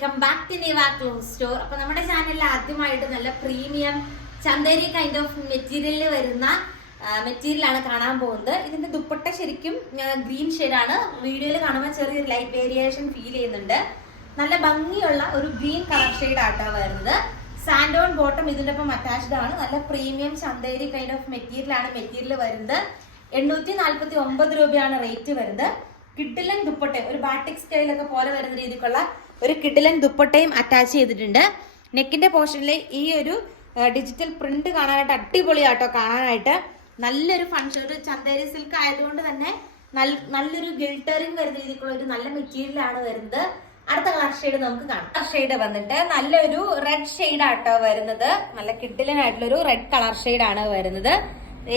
Welcome back to Niva cloth store. അപ്പൊ നമ്മുടെ ചാനലിൽ ആദ്യമായിട്ട് നല്ല പ്രീമിയം ചന്ദേരി കൈൻഡ് ഓഫ് മെറ്റീരിയലിൽ വരുന്ന മെറ്റീരിയലാണ് കാണാൻ പോകുന്നത്. ഇതിന്റെ ദുപ്പട്ട ശരിക്കും ഗ്രീൻ ഷെയ്ഡാണ്. വീഡിയോയിൽ കാണുമ്പോൾ ചെറിയൊരു ലൈറ്റ് വേരിയേഷൻ ഫീൽ ചെയ്യുന്നുണ്ട്. നല്ല ഭംഗിയുള്ള ഒരു ഗ്രീൻ കളർ ഷെയ്ഡ് ആട്ടോ വരുന്നത്. സാൻഡോൺ ബോട്ടം ഇതിന്റെ ഒപ്പം അറ്റാച്ച്ഡ് ആണ്. നല്ല premium Chanderi kind of material വരുന്നത്. 849 രൂപയാണ് റേറ്റ് വരുന്നത്. കിഡിലൻ ദുപ്പട്ടയും ഒരു ബാട്ടിക് സ്റ്റൈലൊക്കെ പോലെ വരുന്ന രീതിക്കുള്ള ഒരു കിഡിലൻ ദുപ്പട്ടയും അറ്റാച്ച് ചെയ്തിട്ടുണ്ട്. നെക്കിന്റെ പോർഷനിൽ ഈ ഒരു ഡിജിറ്റൽ പ്രിന്റ് കാണാനായിട്ട് അടിപൊളിയാട്ടോ. കാണാനായിട്ട് നല്ലൊരു ഫങ്ഷൻ, ഒരു ചന്ദേരി സിൽക്ക് ആയതുകൊണ്ട് തന്നെ നല്ലൊരു ഗിൽട്ടറിങ് വരുന്ന രീതിക്കുള്ള ഒരു നല്ല മെറ്റീരിയലാണ് വരുന്നത്. അടുത്ത കളർ ഷെയ്ഡ് നമുക്ക് കാണാം. കളർ ഷെയ്ഡ് വന്നിട്ട് നല്ലൊരു റെഡ് ഷെയ്ഡ് ആട്ടോ വരുന്നത്. നല്ല കിഡിലൻ ആയിട്ടുള്ളൊരു റെഡ് കളർ ഷെയ്ഡ് ആണ് വരുന്നത്.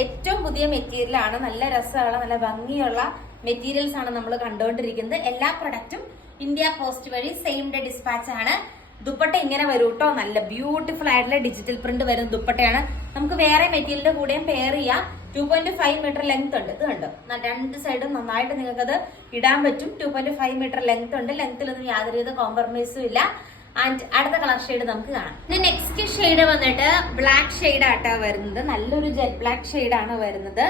ഏറ്റവും പുതിയ മെറ്റീരിയൽ ആണ്. നല്ല രസമുള്ള നല്ല ഭംഗിയുള്ള മെറ്റീരിയൽസ് ആണ് നമ്മൾ കണ്ടുകൊണ്ടിരിക്കുന്നത്. എല്ലാ പ്രൊഡക്റ്റും ഇന്ത്യ പോസ്റ്റ് വഴി സെയിം ഡേ ഡിസ്പാച്ച് ആണ്. ദുപ്പട്ട ഇങ്ങനെ വരും കേട്ടോ. നല്ല ബ്യൂട്ടിഫുൾ ആയിട്ടുള്ള ഡിജിറ്റൽ പ്രിന്റ് വരുന്ന ദുപ്പട്ടയാണ്. നമുക്ക് വേറെ മെറ്റീരിയലിന്റെ കൂടെയും പെയർ ചെയ്യാം. 2.5 മീറ്റർ ലെങ്ത് ഉണ്ട്. ഇത് കണ്ടോ, രണ്ട് സൈഡും നന്നായിട്ട് നിങ്ങൾക്ക് അത് ഇടാൻ പറ്റും. 2.5 മീറ്റർ ലെങ്ത് ഉണ്ട്. ലെങ്ത്തിലൊന്നും യാതൊരുവിധ കോംപ്രമൈസും ഇല്ല. ആൻഡ് അടുത്ത കളർ ഷെയ്ഡ് നമുക്ക് കാണാം. പിന്നെ നെക്സ്റ്റ് ഷെയ്ഡ് വന്നിട്ട് ബ്ലാക്ക് ഷെയ്ഡ് ആട്ടാ വരുന്നത്. നല്ലൊരു ജെറ്റ് ബ്ലാക്ക് ഷെയ്ഡ് ആണ് വരുന്നത്.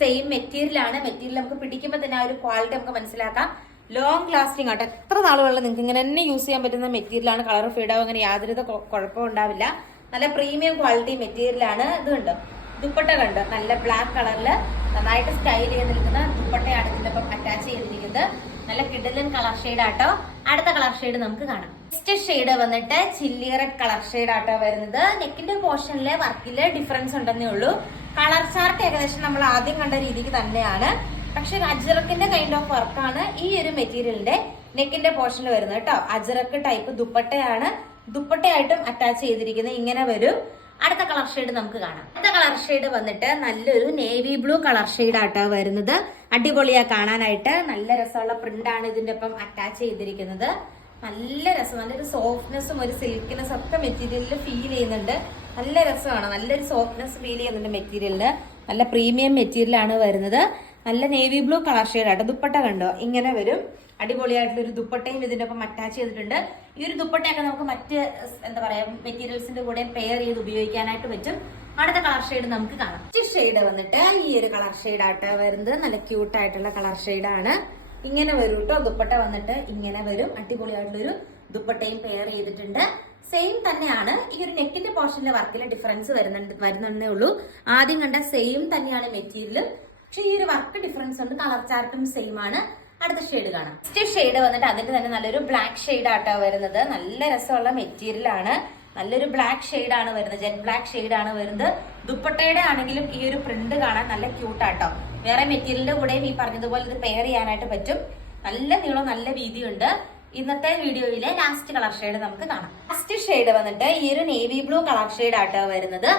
സെയിം മെറ്റീരിയൽ ആണ്. മെറ്റീരിയൽ നമുക്ക് പിടിക്കുമ്പോൾ തന്നെ ആ ഒരു ക്വാളിറ്റി നമുക്ക് മനസ്സിലാക്കാം. ലോങ് ലാസ്റ്റിംഗ് ആട്ടോ. എത്ര നാളുകളിൽ നിങ്ങൾക്ക് ഇങ്ങനെ തന്നെ യൂസ് ചെയ്യാൻ പറ്റുന്ന മെറ്റീരിയൽ ആണ്. കളർ ഫീഡാവും, അങ്ങനെ യാതൊരു കുഴപ്പവും ഉണ്ടാവില്ല. നല്ല പ്രീമിയം ക്വാളിറ്റി മെറ്റീരിയൽ ആണ്. ഇത് കണ്ടോ, ദുപ്പട്ട കണ്ടോ, നല്ല ബ്ലാക്ക് കളറിൽ നന്നായിട്ട് സ്റ്റൈൽ ചെയ്ത് നിൽക്കുന്ന ദുപ്പട്ടയാണ് ഇതിന്റെ ഒപ്പം അറ്റാച്ച് ചെയ്തിരിക്കുന്നത്. നല്ല കിഡിലൻ കളർ ഷെയ്ഡ് ആട്ടോ. അടുത്ത കളർ ഷെയ്ഡ് നമുക്ക് കാണാം. നെക്സ്റ്റ് ഷെയ്ഡ് വന്നിട്ട് ചില്ലി റെഡ് കളർ ഷെയ്ഡ് ആട്ടോ വരുന്നത്. നെക്കിന്റെ പോർഷനിലെ വർക്കില് ഡിഫറൻസ് ഉണ്ടെന്നേ ഉള്ളൂ. കളർ ചാർട്ട് ഏകദേശം നമ്മൾ ആദ്യം കണ്ട രീതിക്ക് തന്നെയാണ്. പക്ഷെ അജ്രക്കിന്റെ കൈൻഡ് ഓഫ് വർക്കാണ് ഈ ഒരു മെറ്റീരിയലിന്റെ നെക്കിന്റെ പോർഷനിൽ വരുന്നത് കേട്ടോ. അജ്രക്ക് ടൈപ്പ് ദുപ്പട്ടയാണ്. ദുപ്പട്ടയായിട്ടും അറ്റാച്ച് ചെയ്തിരിക്കുന്നത് ഇങ്ങനെ വരും. അടുത്ത കളർ ഷെയ്ഡ് നമുക്ക് കാണാം. അടുത്ത കളർ ഷെയ്ഡ് വന്നിട്ട് നല്ലൊരു നേവി ബ്ലൂ കളർ ഷെയ്ഡ് ആട്ടോ വരുന്നത്. അടിപൊളിയാ കാണാനായിട്ട്. നല്ല രസമുള്ള പ്രിന്റ് ആണ് ഇതിന്റെ ഒപ്പം അറ്റാച്ച് ചെയ്തിരിക്കുന്നത്. നല്ല രസം, നല്ലൊരു സോഫ്റ്റ്നെസ്സും ഒരു സിൽക്കിനെസ്സും ഒക്കെ മെറ്റീരിയലിൽ ഫീൽ ചെയ്യുന്നുണ്ട്. നല്ല രസമാണ്. നല്ലൊരു സോഫ്റ്റ്നെസ് ഫീൽ ചെയ്യുന്നുണ്ട് മെറ്റീരിയലിന്. നല്ല പ്രീമിയം മെറ്റീരിയൽ ആണ് വരുന്നത്. നല്ല നേവി ബ്ലൂ കളർ ഷെയ്ഡ് ആട്ടോ. ദുപ്പട്ട കണ്ടോ, ഇങ്ങനെ വരും. അടിപൊളിയായിട്ടുള്ള ഒരു ദുപ്പട്ടയും ഇതിന്റെ ഒപ്പം അറ്റാച്ച് ചെയ്തിട്ടുണ്ട്. ഈ ഒരു ദുപ്പട്ടയൊക്കെ നമുക്ക് മറ്റ് എന്താ പറയാ മെറ്റീരിയൽസിന്റെ കൂടെ പെയർ ചെയ്ത് ഉപയോഗിക്കാനായിട്ട് പറ്റും. അടുത്ത കളർ ഷെയ്ഡ് നമുക്ക് കാണാം. ഷെയ്ഡ് വന്നിട്ട് ഈ ഒരു കളർ ഷെയ്ഡ് ആട്ടോ വരുന്നത്. നല്ല ക്യൂട്ട് ആയിട്ടുള്ള കളർ ഷെയ്ഡാണ്. ഇങ്ങനെ വരും കേട്ടോ. ദുപ്പട്ട വന്നിട്ട് ഇങ്ങനെ വരും. അടിപൊളിയായിട്ടുള്ളൊരു ദുപ്പട്ടയും പെയർ ചെയ്തിട്ടുണ്ട്. സെയിം തന്നെയാണ്. ഈ ഒരു നെക്കിന്റെ പോർഷനിലെ വർക്കിലെ ഡിഫറൻസ് വരുന്നേ ഉള്ളൂ. ആദ്യം കണ്ട സെയിം തന്നെയാണ് മെറ്റീരിയൽ. പക്ഷെ ഈ ഒരു വർക്ക് ഡിഫറൻസ് ഉണ്ട്. കളർ ചാർട്ടും സെയിം ആണ്. അടുത്ത ഷെയ്ഡ് കാണാം. നെക്സ്റ്റ് ഷെയ്ഡ് വന്നിട്ട് അതിന്റെ തന്നെ നല്ലൊരു ബ്ലാക്ക് ഷെയ്ഡ് ആട്ടോ വരുന്നത്. നല്ല രസമുള്ള മെറ്റീരിയൽ ആണ്. നല്ലൊരു ബ്ലാക്ക് ഷെയ്ഡ് ആണ് വരുന്നത്. ജെറ്റ് ബ്ലാക്ക് ഷെയ്ഡ് ആണ് വരുന്നത്. ദുപ്പട്ടയുടെ ആണെങ്കിലും ഈ ഒരു പ്രിന്റ് കാണാൻ നല്ല ക്യൂട്ടാട്ടോ. വേറെ മെറ്റീരിയലിന്റെ കൂടെയും ഈ പറഞ്ഞതുപോലെ ഇത് പെയർ ചെയ്യാനായിട്ട് പറ്റും. നല്ല നീളം, നല്ല വീതിയുണ്ട്. ഇന്നത്തെ വീഡിയോയിലെ ലാസ്റ്റ് കളർ ഷെയ്ഡ് നമുക്ക് കാണാം. ലാസ്റ്റ് ഷെയ്ഡ് വന്നിട്ട് ഈ ഒരു നേവി ബ്ലൂ കളർ ഷെയ്ഡ് ആട്ടോ വരുന്നത്.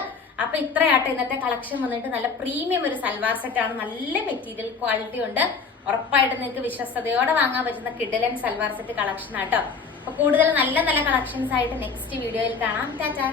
അപ്പൊ ഇത്രയാട്ടോ ഇന്നത്തെ കളക്ഷൻ വന്നിട്ട്. നല്ല പ്രീമിയം ഒരു സൽവാർ സെറ്റ് ആണ്. നല്ല മെറ്റീരിയൽ ക്വാളിറ്റി ഉണ്ട്. ഉറപ്പായിട്ട് നിങ്ങൾക്ക് വിശ്വസ്തയോടെ വാങ്ങാൻ പറ്റുന്ന കിഡിലൻ സൽവാർ സെറ്റ് കളക്ഷൻ ആട്ടോ. അപ്പൊ കൂടുതൽ നല്ല നല്ല കളക്ഷൻസ് ആയിട്ട് നെക്സ്റ്റ് വീഡിയോയിൽ കാണാം. ടാറ്റാ.